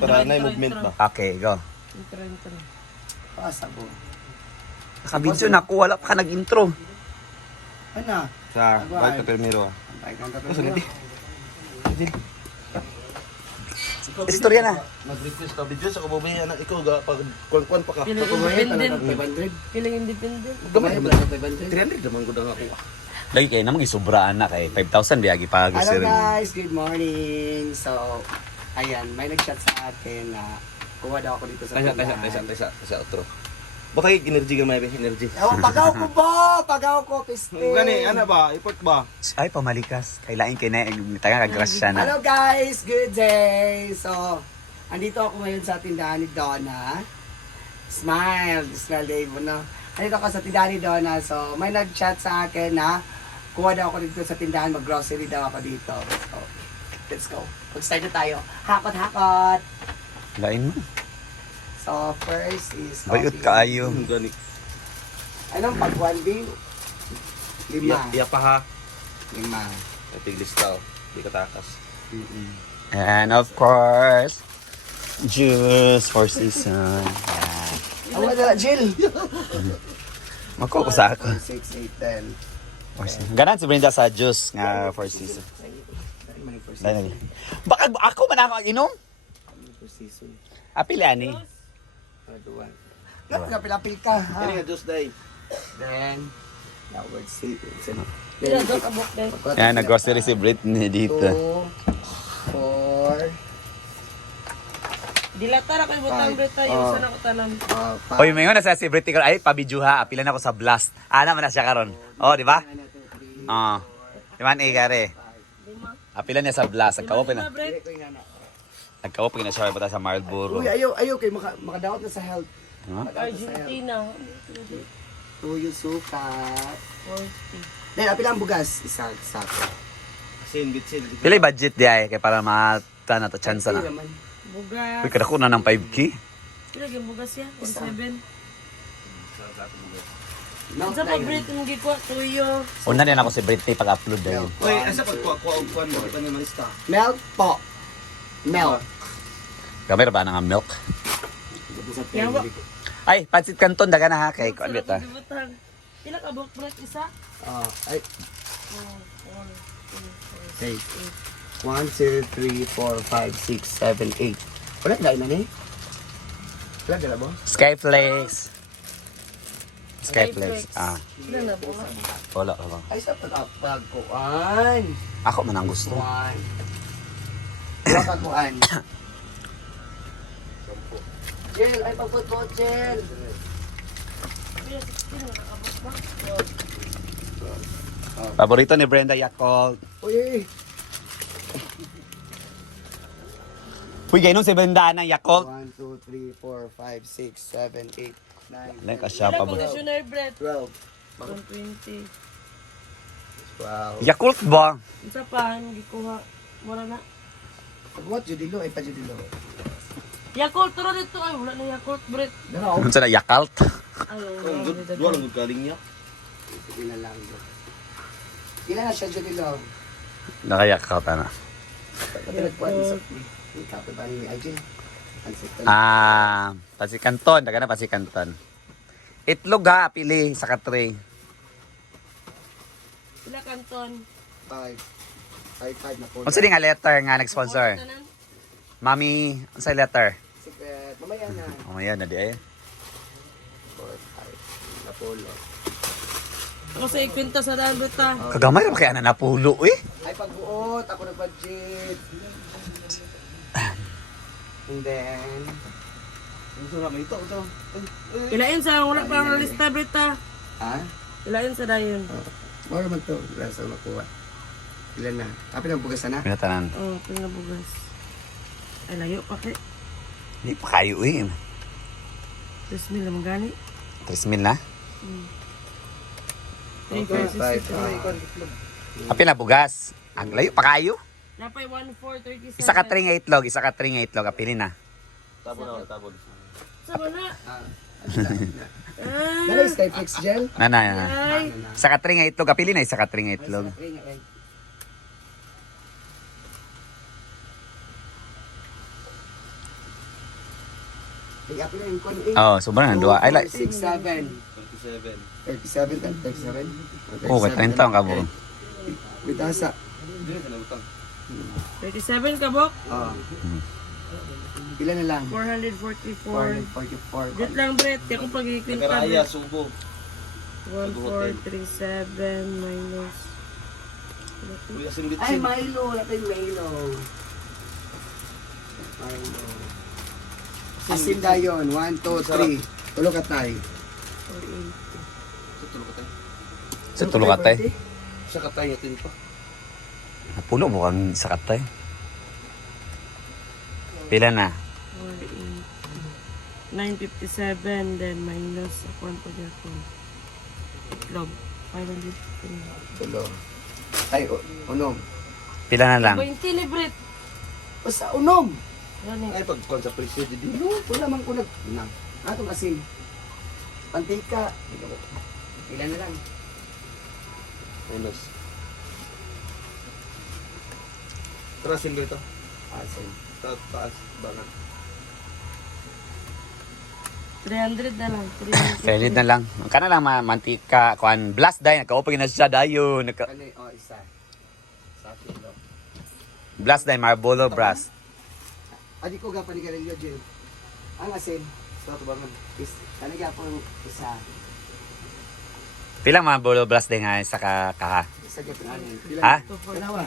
Para na yung movement ba? Okay, go. Intro. Pasabo. Nakabidyo na ako, wala pa ka nag-intro. Ano? Sa white pepper miro. Ay, kanta pa. Istorya na. Nag-request ka video sa kabubuhay anak ikaw ga pag kwan pa ka. Feeling independent. 500. Feeling independent. Gamay ba? 500. 300 naman gud ang ako. Lagi kayo namang isubraan na kay 5,000 biyagi pa Hello sir. guys, good morning. So, ayan, may nag-chat sa akin na kuha daw ako dito sa Tesa outro. Baka energy ka may energy. Oh, pagaw ko po! Pagaw ko, piste! Gani ana ba? Ipot ba? Ay, pamalikas. Kailain kayo na taga kagrasya na. Hello guys, good day! So, andito ako ngayon sa tindahan ni Donna. Smile day mo no. Andito ako sa tindahan ni Donna. So, may nag-chat sa akin na kuha daw ako dito sa tindahan, mag-grocery daw ako dito. So, let's go. Mag-start na tayo. Hakot-hakot! Lain mo. So, first is... Bayot kaayo. Gani. Anong pag-1 B? 5. Iya pa ha. 5. Tiglistaw. Di ka takas. And of course, juice for season. Yan. Ang wala, Jill! Makukusa ako. 6, 8, 10. For season. Ganan si Brenda sa juice nga for season. Dahil baka ako man ako ang inom? Apil ani. Napilapil ka, ha? Kani nga juice day. Then, now we'll see. Pila daw ka book day. Yan, nag-grocery si Britney dito. 2, 4, Dilata ra kay butang breta yung sana ko tanan. 5. Oy, mayon na sa si Britney karon ay pabidyuha, apilan ako sa blast. Ana man na siya karon. Oh, di ba? Ah. Di man gare. Apilan niya sa blast. Nagka-open na. Nagka-open na siya pata sa Marlboro. Uy, ayaw kayo makadawat na sa health. Huh? Argentina. Tuyo, suka. 40. Then, apil ang bugas. Isa, sako. Sin bitsin. Pila yung budget di ay kay para mata na to chance na. Bugas. Uy, kada ko na ng 5K. Pila gyud bugas ya? 17. Milk Sa na pa yun. Brit yung gikuha tuyo. Una din ako si Britney pag-upload dahil. Oy, asa pag kuan mo pa ni malista. Milk po. Milk. Gamay ra ba nga milk? Yawa. Ay, pansit canton daga na ha kay kuan bita. Butang. Pila ka book Brit isa? Ay, 8. 1, 2, 3, 4, 5, 6, 7, 8. Wala dahil na ni? Wala dahil mo? Skyflakes. Skyflakes. Ah, Pila na po? wala wala. Ay, sa pag-apagkuan. Ako man ang gusto. 1. Pagkuan. Jill, ay pagputput, Jill. Paborito ni Brenda Yakult. Uy, Uy, gainon si Brenda ng Yakult. 1, 2, 3, 4, 5, 6, 7, 8, 9, Lang ka siya Pila paborito. conditioner Brit? 12. 120. 12. Yakult ba? Unsa pa gikuha? Mura na. What, Judilo? Ay, pa Judilo. Yakult turo dito ay wala na Yakult Brit. Dalaw. Ano sa na Yakult? Ayaw. Wala mo galing niya. Sige na lang. Ilan na siya, Judilo? Naka-Yakult na. Pati nagpuan sa... Ikaw ba ni Ajin? Pansit canton, daga na pansit canton. Itlog ha, pili sa katray. Pila kanton? 5. 5 na po. Unsa di nga letter nga nag-sponsor? Tanan? Mami, unsa letter? Secret. Mamaya na. Oh, yan na di ay. 4, 5. Napolo. Ako sa ikwenta sa daan Brit ta. Kagamay ra ba kaya na napulo eh? Ay, pagbuot. Ako nag-budget. And then... Unsa ra may ito. Ilain sa wala pa ang lista Brit ta. Ha? Ilain sa dayon. Mara man to. Rasa makuha. Ilan na? Kapit ang bugas na? Pinatanan. Oh, pila bugas. Ay layo pa kay. Di pa kayo eh. 3,000 lang gani. 3,000 na. 3,560. Apil na bugas. Ang layo pa kayo. Napay 1,437. Isa ka tring itlog, isa ka tring itlog. Apilin na. Tabon na tabon. Sa bana. Dala is Skyflex gel. Na. Ay. Isa ka tring itlog. Apilin na isa ka tring itlog. Ay, apil na yung kwan eh. Oh, sobrang na duha. I like 6, 7. 37. 37. Oh, 30 ang kabo. With asa. 37 ka, Bok? Oh. Pila na lang? 444. 444. Jet lang, Brett. Di ako pag-iikling pa, Nakaraya, Brett. subo. 1437 minus. Uy, asin bitsin. Ay, Milo. Wala tayong Milo. Milo. Asin dayon. 1, 2, 3. Tulo ka tayo. 480. Sa tulo ka tay. Sa katay natin pa. Pulo mo kang sa katay. Pila na? 957 then minus ako ang pag-yakon. Itlog. 550. Tulo. Ay, unom. Pila na lang? 20 libret. O sa unom. Gani. Ay, pag sa presyo, di di. No, wala man ko nag... Nang. Atong asin. Pantika. Ilan na lang. Minus. Tarasin ba ito? Asin. Taas, bangan. 300 na lang. 300. Felid na lang. Ang kana lang mantika, kuan blast day, nakaupag na siya dayon. Ano yung isa? Sa kilo. Blast day Marlboro brass. Adi ko ga panigarilyo, Jay. Ang asin. Sa ito bangan. Is, talaga po isa. Pila Marlboro brass day nga sa kaha. Isa ka anin. Ha? Kanawa.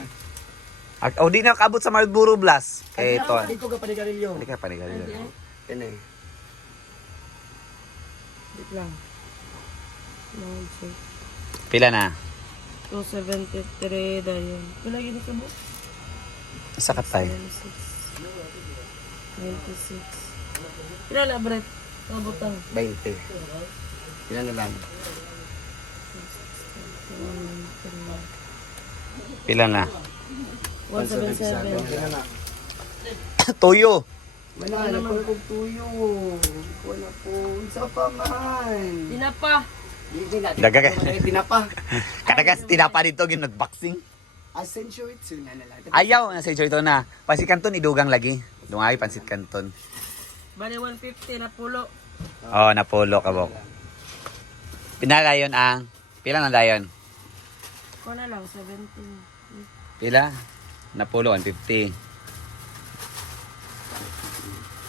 O di na kaabot sa Marlboro blast. Kay ito. Adi ko ga panigarilyo. Hindi ka panigarilyo. Yan eh. Wait lang. Pila na? 273 dayon. Wala gini ka, Bok? Sa katay. 96. Pila na, Brett? Nabutang. 20. Ilan na lang? Pila na? 177. Ilan na? Tuyo. Wala na po kong tuyo. Wala po. Isa pa man. Tinapa. Hindi natin. Daga ka. Tinapa. Kadagas tinapa dito ginag-boxing. Asin shorts na lang. Ayaw na sa ito na. Pansit kanton idugang lagi. Dungay pansit kanton. Bale 150 na pulo. Oh, napolo ka bok. Pinalayon ang pila na dayon? Ko na lang 17. Pila? Napolo 150.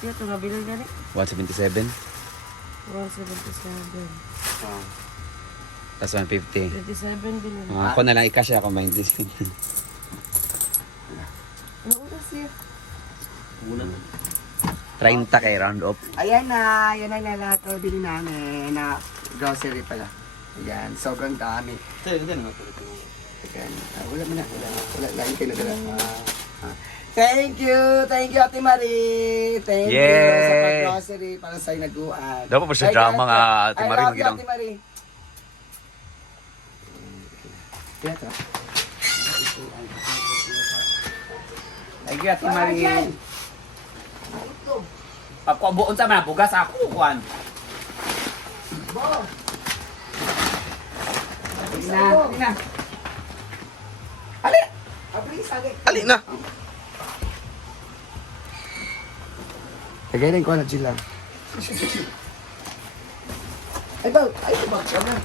Kaya ito nabiling gani. 177. 177. Oh. Tapos 150. 27 bilhin. Ako na lang ikasya ako 90. Ano oras niya? Muna. 30 kay round up. Ayan na. Yan na lahat ng bili namin na grocery pala. Ayan. Sobrang dami. Sa'yo, ganun ako. Ayan. Wala mo na. Wala. Lain kayo na dala. Thank you. Thank you, Ate Marie. Thank you Yay! sa pag-grocery para sa'yo naguan. Dapat pa siya drama nga, Ate Marie, I love you, magiging. Ate Marie. Ito. Thank you, Ate Marie. Ako buon sa mga bugas ako, kuan. Na. Ali! Abri, sali. Ali na! Tagay rin ko na sila. Ay ba? Ay ba? Ano?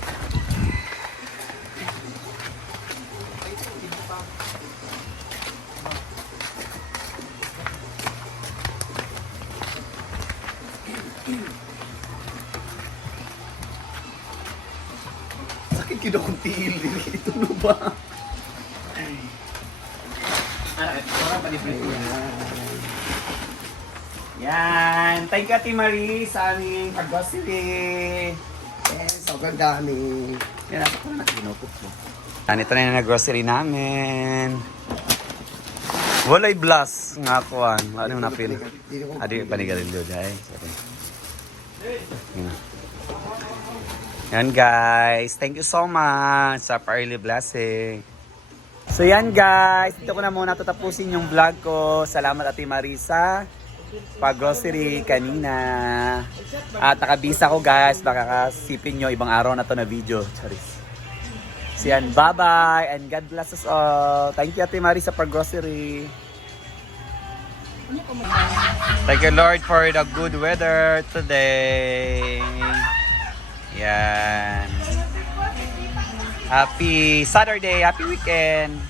Sakit kino kong tiil. Ito no ba? Yan. Thank you, Ate Marie, sa aming pag-grocery. Yes, sobrang dami. Yan, ako na nakinupot mo. Yan, ito na yung nag-grocery namin. Walay blast nga kuan. Ano yung napil? Adi, panigarilyo dahil. Sorry. Yan. Yan guys. Thank you so much sa early blessing. So yan guys. Dito ko na muna tatapusin yung vlog ko. Salamat Ate Marisa. Pag-grocery kanina. At nakabisa ko guys. Baka kasipin nyo ibang araw na to na video. Charis. So yan. Bye-bye. And God bless us all. Thank you Ate Marisa sa pag-grocery. Thank you, Lord, for the good weather today. Yan. Happy Saturday, happy weekend.